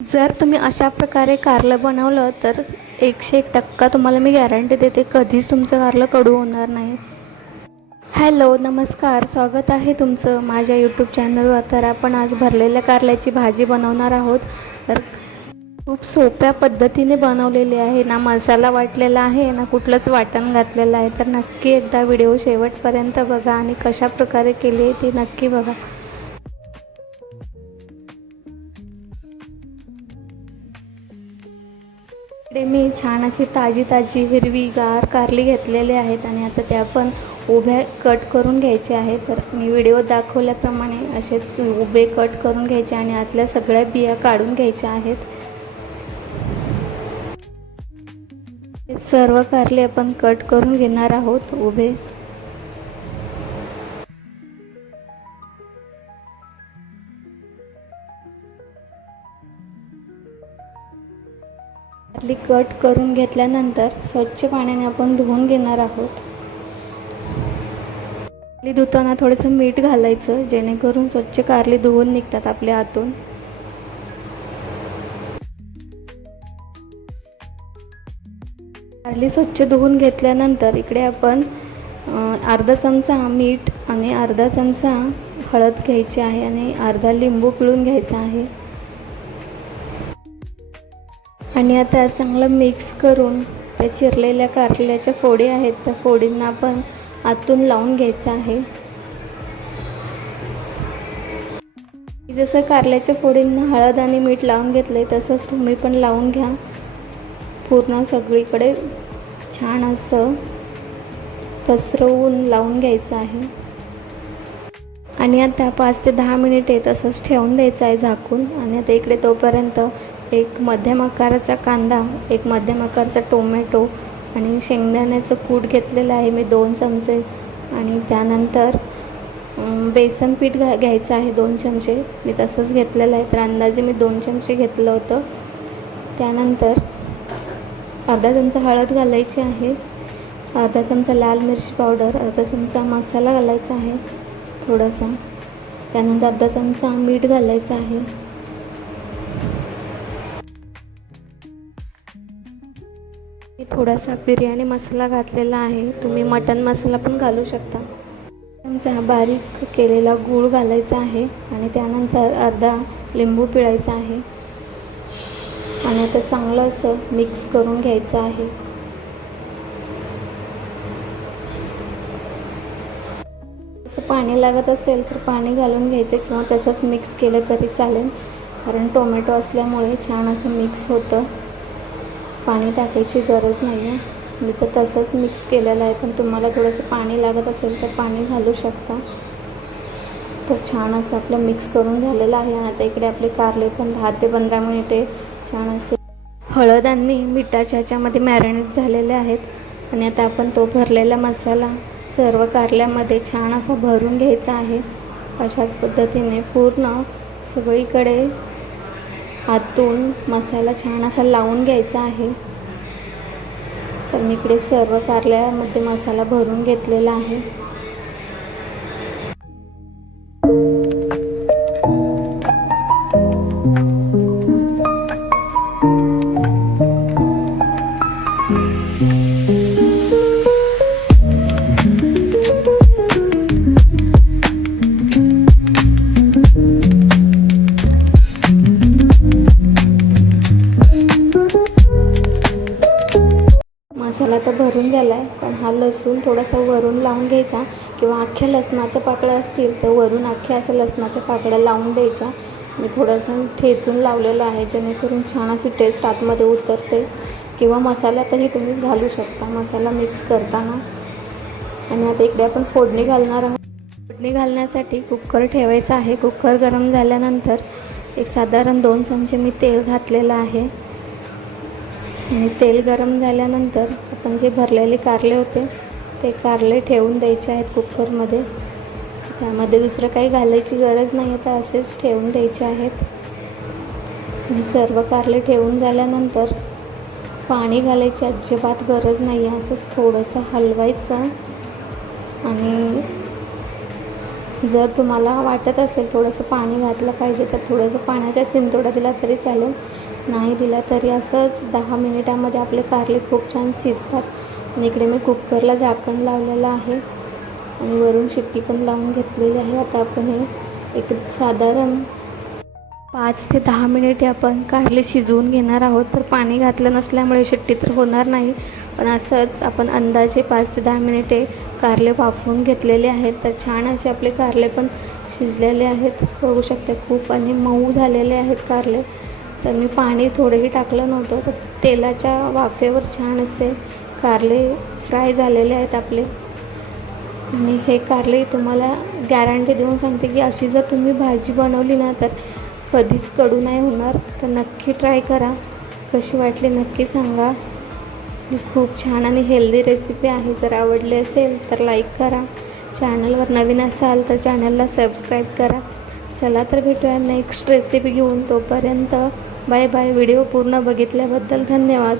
जर तुम्ही अशा प्रकारे कारलं बनवलं तर 101% तुम्हाला मी गॅरंटी देते, कधीच तुमचं कारलं कडू होणार नाही. हॅलो, नमस्कार. स्वागत आहे तुमचं माझ्या यूट्यूब चॅनलवर. तर आपण आज भरलेल्या कारल्याची भाजी बनवणार आहोत. तर खूप सोप्या पद्धतीने बनवलेली आहे. ना मसाला वाटलेला आहे, ना कुठलंच वाटण घातलेलं आहे. तर नक्की एकदा व्हिडिओ शेवटपर्यंत बघा आणि कशा प्रकारे केली आहे ती नक्की बघा. इकडे मी छान अशी ताजी हिरवीगार कारली घेतलेली आहेत आणि आता त्या पण उभ्या कट करून घ्यायचे आहेत. तर मी व्हिडिओ दाखवल्याप्रमाणे असेच उभे कट करून घ्यायचे आणि आतल्या सगळ्या बिया काढून घ्यायच्या आहेत. सर्व कारले आपण कट करून घेणार आहोत उभे. कारली कट करून घेतल्यानंतर स्वच्छ पाण्याने आपण धुवून घेणार आहोत. कारली धुताना थोडंसं मीठ घालायचं, जेणेकरून स्वच्छ कारली धुवून निघतात आपल्या हातून. कारली स्वच्छ धुवून घेतल्यानंतर इकडे आपण अर्धा चमचा मीठ आणि अर्धा चमचा हळद घ्यायची आहे आणि अर्धा लिंबू पिळून घ्यायचा आहे. आणि आता चांगलं मिक्स करून त्या चिरलेल्या कारल्याच्या फोडी आहेत त्या फोडींना आपण आतून लावून घ्यायचं आहे. जसं कारल्याच्या फोडींना हळद आणि मीठ लावून घेतले तसंच तुम्ही पण लावून घ्या. पूर्ण सगळीकडे छान असं पसरवून लावून घ्यायचं आहे. आणि आता 5 ते 10 मिनिटे तसंच ठेवून द्यायचं आहे झाकून. आणि आता इकडे तोपर्यंत एक मध्यम आकाराचा कांदा, एक मध्यम आकाराचा टोमॅटो आणि शेंगदाण्याचं कूट घेतलेलं आहे मी 2 चमचे. आणि त्यानंतर बेसन पीठ घ्यायचं आहे 2 चमचे. मी तसंच घेतलेलं आहे, तर अंदाजे मी 2 चमचे घेतलं होतं. त्यानंतर अर्धा चमचा हळद घालायची आहे, अर्धा चमचा लाल मिरची पावडर, अर्धा चमचा मसाला घालायचा आहे थोडासा. त्यानंतर अर्धा चमचा मीठ घालायचं आहे. मी थोडासा बिर्याणी मसाला घातलेला आहे, तुम्ही मटन मसाला पण घालू शकता. चमचा बारीक केलेला गूळ घालायचा आहे आणि त्यानंतर अर्धा लिंबू पिळायचा आहे. आणि आता चांगलं असं मिक्स करून घ्यायचं आहे. असं पाणी लागत असेल तर पाणी घालून घ्यायचं किंवा तसंच मिक्स केलं तरी चालेल, कारण टोमॅटो असल्यामुळे छान असं मिक्स होतं. पाणी टाकायची गरज नाही आहे. मी तर तसंच मिक्स केलेलं आहे, पण तुम्हाला थोडंसं पाणी लागत असेल तर पाणी घालू शकता. तर छान असं आपलं मिक्स करून झालेलं आहे. आता इकडे आपले कारले पण 10 ते 15 मिनिटे छान असे हळद आणि मिठाच्या ह्याच्यामध्ये मॅरिनेट झालेले आहेत. आणि आता आपण तो भरलेला मसाला सर्व कारल्यामध्ये छान असा भरून घ्यायचा आहे. अशाच पद्धतीने पूर्ण सगळीकडे आतून मसाला छान असा लावून घ्यायचा आहे. तर मी इकडे सर्व कारल्यामध्ये मसाला भरून घेतलेला आहे. मसाला तर भरून झाला आहे, पण हा लसूण थोडासा वरून लावून घ्यायचा किंवा अख्ख्या लसणाच्या पाकळ्या असतील तर वरून अख्ख्या अशा लसणाच्या पाकळ्या लावून द्यायच्या. मी थोडंसं ठेचून लावलेलं आहे, जेणेकरून छान अशी टेस्ट आतमध्ये उतरते. किंवा मसाल्यातही तुम्ही घालू शकता मसाला मिक्स करताना. आणि आता इकडे आपण फोडणी घालणार आहोत. फोडणी घालण्यासाठी कुकर ठेवायचा आहे. कुकर गरम झाल्यानंतर एक साधारण 2 चमचे मी तेल घातलेलं आहे. आणि तेल गरम झाल्यानंतर आपण जे भरलेले कारले होते ते कारले ठेवून द्यायचे आहेत कुकरमध्ये. त्यामध्ये दुसरं काही घालायची गरज नाही आहे, तर असेच ठेवून द्यायचे आहेत. आणि सर्व कारले ठेवून झाल्यानंतर पाणी घालायची अजिबात गरज नाही आहे. असंच थोडंसं हलवायचं आणि जर तुम्हाला वाटत असेल थोडंसं पाणी घातलं पाहिजे तर थोडंसं पाण्याचा शिंतोडा दिला तरी चालेल, नाही दिला तरी असंच 10 मिनिटामध्ये आपले कारले खूप छान शिजतात. आणि इकडे मी कुकरला झाकण लावलेलं आहे आणि वरून शिट्टी पण लावून घेतलेली आहे. आता आपण हे एक साधारण 5 ते 10 मिनिटे आपण कारले शिजवून घेणार आहोत. तर पाणी घातलं नसल्यामुळे शिट्टी तर होणार नाही, पण असंच आपण अंदाजे 5 ते 10 मिनिटे कारले वाफवून घेतलेले आहेत. तर छान असे आपले कारले पण शिजलेले आहेत, बघू शकते खूप आणि मऊ झालेले आहेत कारले. तर मी पाणी थोडंही टाकलं नव्हतं, तर तेलाच्या वाफेवर छान असे कारले फ्राय झालेले आहेत आपले. आणि हे कारले तुम्हाला गॅरंटी देऊन सांगते की अशी जर तुम्ही भाजी बनवली ना तर कधीच कडू नाही होणार. तर नक्की ट्राय करा, कशी वाटली नक्की सांगा. खूप छान आणि हेल्दी रेसिपी आहे. जर आवडली असेल तर लाईक करा, चॅनलवर नवीन असाल तर चॅनलला सबस्क्राईब करा. चला तर भेटूया नेक्स्ट रेसिपी घेऊन. तोपर्यंत बाय बाय. व्हिडिओ पूर्ण बघितल्याबद्दल धन्यवाद.